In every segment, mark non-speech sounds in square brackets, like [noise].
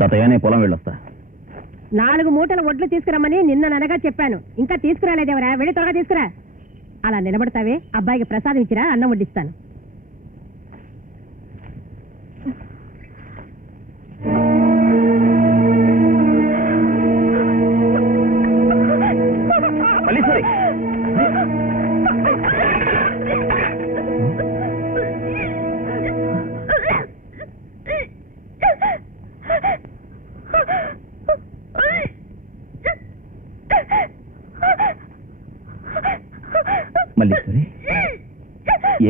తాతయ్య నేను పొలం వెళ్ళొస్తా. నాలుగు మూటల ఒడ్లు తీసుకురమ్మని నిన్న ననగా చెప్పాను. ఇంకా తీసుకురాలేదేవరా? వెళ్ళి త్వరగా తీసుకురా. అలా నిలబడతావే? అబ్బాయికి ప్రసాదం ఇచ్చిరా? అన్నం వడ్డిస్తాను.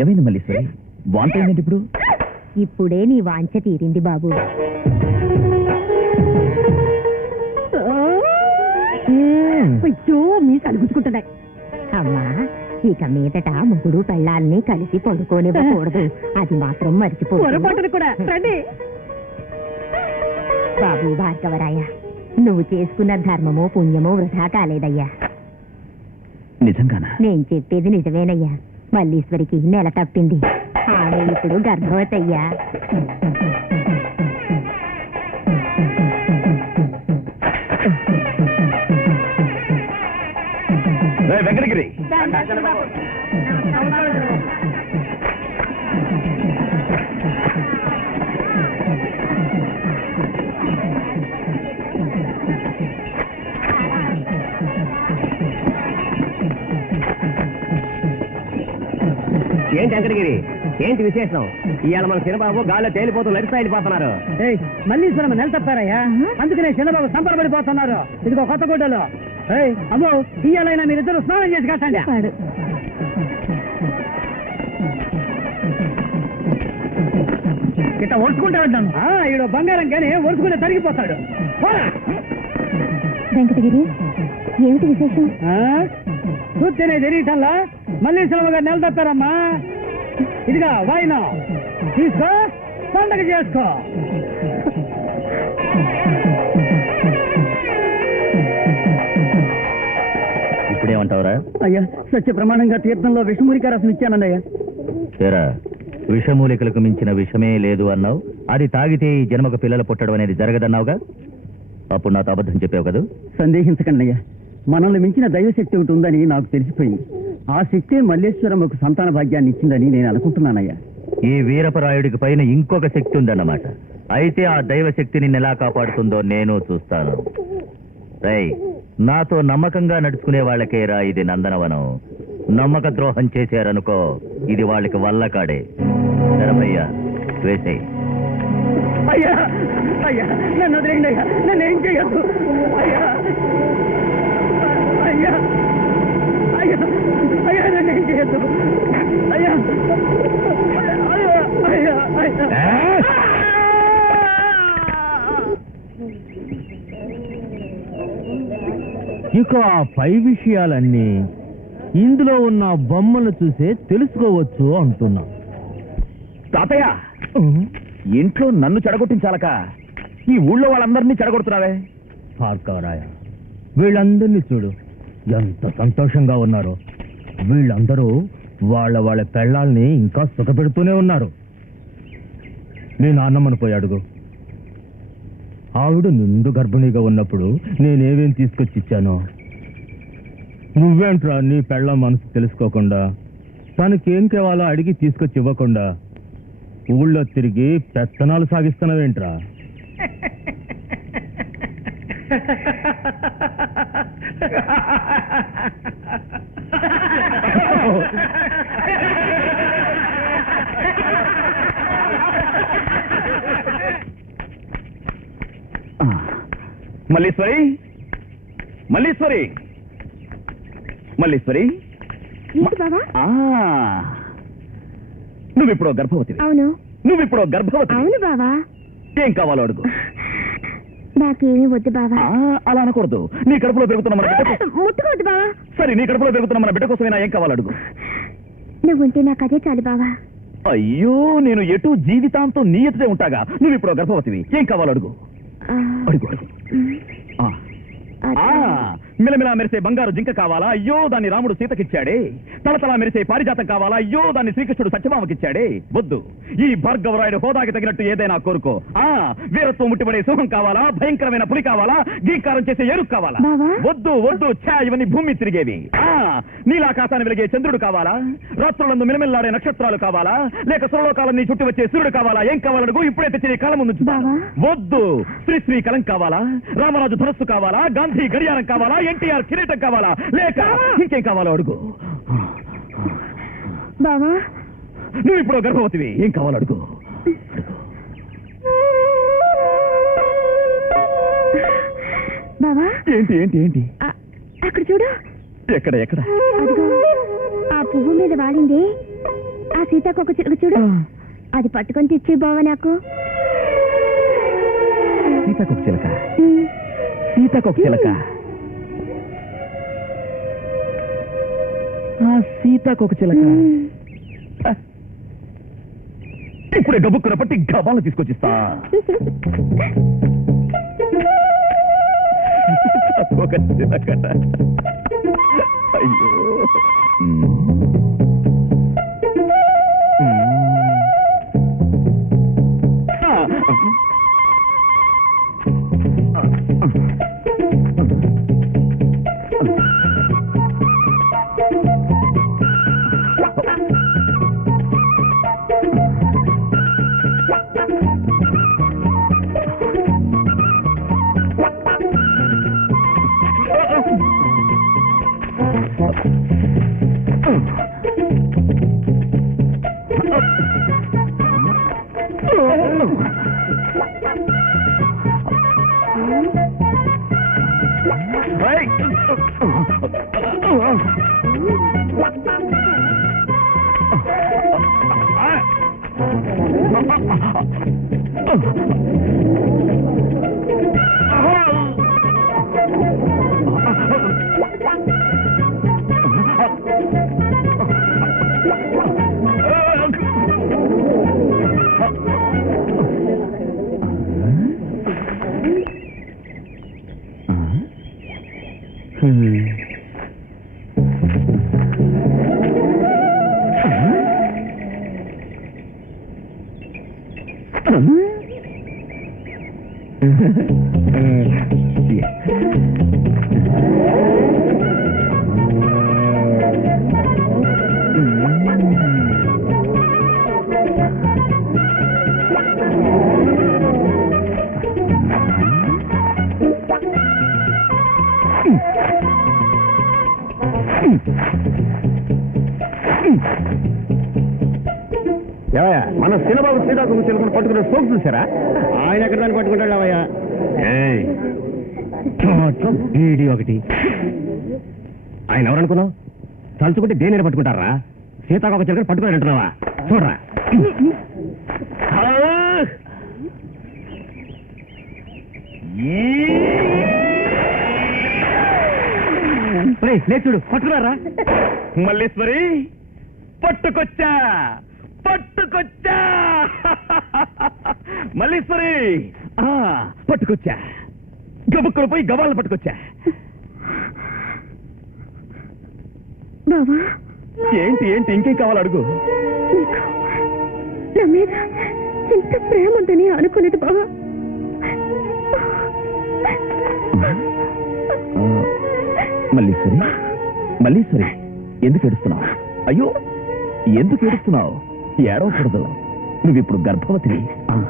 ఏమైంది మల్లీశ్వరి? వాంత ఏంటంటే ఇప్పుడు? ఇప్పుడే నీ వాంఛ తీరింది బాబు. అయ్యో మీ గుచ్చుకుంటున్నాయి అమ్మా ఇక మీదట ముగ్గురు పెళ్ళాల్ని కలిసి పడుకోనివ్వకూడదు. అది మాత్రం మర్చిపో పొరపాటును కూడా. బాబు భార్గవరాయ నువ్వు చేసుకున్న ధర్మమో పుణ్యమో వృధా కాలేదయ్యా. నిజంగానా? నేను చెప్పేది నిజమేనయ్యా. మల్లీశ్వరికి నెల తప్పింది. ఆమె ఇప్పుడు గర్భవతయ్యా. వెంకటగిరి. వెంకటగిరి. ఏంటి విశేషం? ఇవాళ మన చిన్నబాబు గాల్లో తేలిపోతూ నడిచి వెళ్ళిపోతున్నారు మల్లీశ్వరం నెల తప్పారయ్యా? అందుకనే చిన్నబాబు సంబరపడిపోతున్నారు. ఇదిగో కొత్త గుడ్డలు. ఏయ్, అమ్మో ఇయ్యాలైనా మీరిద్దరు స్నానం చేసి కట్టండి ఇట్లా ఒడుచుకుంటా ఉంటాను ఈడు బంగారం కానీ ఒడుచుకుంటే తరిగిపోతాడు. వెంకటగిరి ఏమిటి విశేషం? ఆ? చూస్తేనే తెలియటంలా? మల్లీశ్వరం గారు నెల తప్పారమ్మా. ఇదిగా వాయినం తీసుకో పండగ చేసుకో. ఇప్పుడేమంటావురా? అయ్యా సత్య ప్రమాణంగా తీర్థంలో విషమూలిక రసం ఇచ్చానండి అయ్యా తేరా విషమూలికలకు మించిన విషమే లేదు అన్నావు? అది తాగితే ఈ జన్మకు పిల్లలు పుట్టడం అనేది జరగదన్నావుగా? అప్పుడు నాతో అబద్ధం చెప్పావు కదా? సందేహించకండి అయ్యా మనల్ని మించిన దైవశక్తి ఒకటి ఉందని నాకు తెలిసిపోయింది. ఆ శక్తే మల్లేశ్వరం ఒక సంతాన భాగ్యాన్ని ఇచ్చిందని నేను అనుకుంటున్నానయ్యా. ఈ వీరపరాయుడికి పైన ఇంకొక శక్తి ఉందన్నమాట. అయితే ఆ దైవ శక్తి నిన్ను ఎలా కాపాడుతుందో నేను చూస్తాను. రై నాతో నమ్మకంగా నడుచుకునే వాళ్ళకేరా ఇది నందనవనం. నమ్మక ద్రోహం చేశారనుకో ఇది వాళ్ళకి వల్లకాడే. శరభయ్య వేసే అయ్యా అయ్యా నన్ను వదిలేయండి అయ్యా నన్ను ఏం చేయొద్దు. అయ్యా అయ్యా అయ్యా నన్ను ఏం చేయొద్దు అయ్యా అయ్యా అయ్యా అయ్యా ఇక ఆ పై విషయాలన్నీ ఇందులో ఉన్న బొమ్మలు చూసే తెలుసుకోవచ్చు అంటున్నా. తాతయ్య! ఇంట్లో నన్ను చెడగొట్టించాలక ఈ ఊళ్ళో వాళ్ళందరినీ చెడగొడుతున్నావే? భార్గవరాయ వీళ్ళందరినీ చూడు. ఎంత సంతోషంగా ఉన్నారో. వీళ్ళందరూ వాళ్ళ వాళ్ళ పెళ్ళాల్ని ఇంకా సుఖపెడుతూనే ఉన్నారు. నీ నాన్నమ్మను పోయి అడుగు. ఆవిడ నిండు గర్భిణీగా ఉన్నప్పుడు నేనేమేం తీసుకొచ్చి ఇచ్చానో నువ్వేంట్రా నీ పెళ్ళ మనసు తెలుసుకోకుండా తనకేం కావాలో అడిగి తీసుకొచ్చి ఇవ్వకుండా ఊళ్ళో తిరిగి పెత్తనాలు సాగిస్తున్నావేంట్రా? [laughs] [laughs] మల్లీశ్వరి? మల్లీశ్వరి? మల్లీశ్వరి? ఏంటి ఆ. నువ్విప్పుడు గర్భవతి అవును. నువ్విప్పుడు గర్భవతి అవును బావా. ఏం కావాలో అడుగు. నాకేమీ వద్దు బావా. ఆ, అలా అనకూడదు. నీ కడుపులో పెరుగుతున్న మన బిడ్డ కోసం- ముట్టుకోవద్దు బావా. సరే నీ కడుపులో పెరుగుతున్న మన బిడ్డ కోసమైనా ఏం కావాలో అడుగు. నువ్వుంటే నాకు అదే చాలు బావా. అయ్యో నేను ఎటు జీవితాంతం నీ ఎదుటే ఉంటాగా. నువ్వు ఇప్పుడు గర్భవతివి. ఏం కావాలో అడుగు. ఆ, అడుగు అడుగు. మిలమిలా మెరిసే బంగారు జింక కావాలా? అయ్యో దాన్ని రాముడు సీతకిచ్చాడే. తలతలా మెరిసే పారిజాతం కావాలా? అయ్యో దాన్ని శ్రీకృష్ణుడు సత్యభామకిచ్చాడే. వద్దు. ఈ భార్గవరాయుడు హోదాకి తగినట్టు ఏదైనా కోరుకో. ఆ వీరత్వం ముట్టిపడే సింహం కావాలా? భయంకరమైన పులి కావాలా? గీకారం చేసే ఎరుకు కావాలా? వద్దు వద్దు. ఛా ఇవన్నీ భూమి తిరిగేవి. ఆ నీలాకాశాన్ని వెలిగే చంద్రుడు కావాలా? రాత్రులందు మిలమిల్లాడే నక్షత్రాలు కావాలా? లేక సురలోకాలన్నీ చుట్టి వచ్చే సూర్యుడు కావాలా? ఏం కావాలడుగు ఇప్పుడే తెచ్చి నీ కళ్ళ ముందు. వద్దు. శ్రీ శ్రీ కలం కావాలా? రామరాజు ధనస్సు కావాలా? గాంధీ గడియారం కావాలా? ఎన్టీఆర్ కిరీటం కావాలా? లేక ఇంకేం కావాలో అడుగు. బావా! నువ్వు ఇప్పుడు గర్భవతివి ఏం కావాలో అడుగు. బావా! ఏంటి ఏంటి ఏంటి? అక్కడ చూడు. ఎక్కడ ఎక్కడ? ఆ పువ్వు మీద వాడింది ఆ సీతాకొక చిలుక చూడు. అది పట్టుకొని తెచ్చి బావా నాకు. సీతాకొక చిలక? ఉమ్. సీతాకొక చిలక? ఆ సీతాకొక చిలక. ఇప్పుడే గబుక్కున పట్టి గబాలను తీసుకొచ్చిస్తా. సీతాకొక చిలకట అయ్యో. Hmm. ఏవయ్యా మన సినిమాకు శ్రీకాకుళం చిలుకను పట్టుకునే సోపు చూసారా? ఆయన ఎక్కడ దాన్ని పట్టుకుంటాడు అవయ్యా ఒకటి. ఆయన ఎవరనుకున్నావు తలుచుకుంటే దేని పట్టుకుంటారా? సీతాకోక చిలుకను పట్టుకుని అంటున్నావా? చూడరా. చూడు పట్టుకున్నారా మల్లేశ్వరి పట్టుకొచ్చా పట్టుకొచ్చా. మల్లీశ్వరి ఆ, పట్టుకొచ్చా. గబుక్కులు పోయి గవాళ్ళు పట్టుకొచ్చా. బావా. ఏంటి ఏంటి ఇంకేం కావాలి అడుగు. నా మీద ఎంత ప్రేమ ఉందని అనుకునేది బావా. మల్లీశ్వరి? మల్లీశ్వరి ఎందుకు ఏడుస్తున్నావు? అయ్యో ఎందుకు ఏడుస్తున్నావు? ఏడవకూడదు. నువ్విప్పుడు గర్భవతివి. ఆ.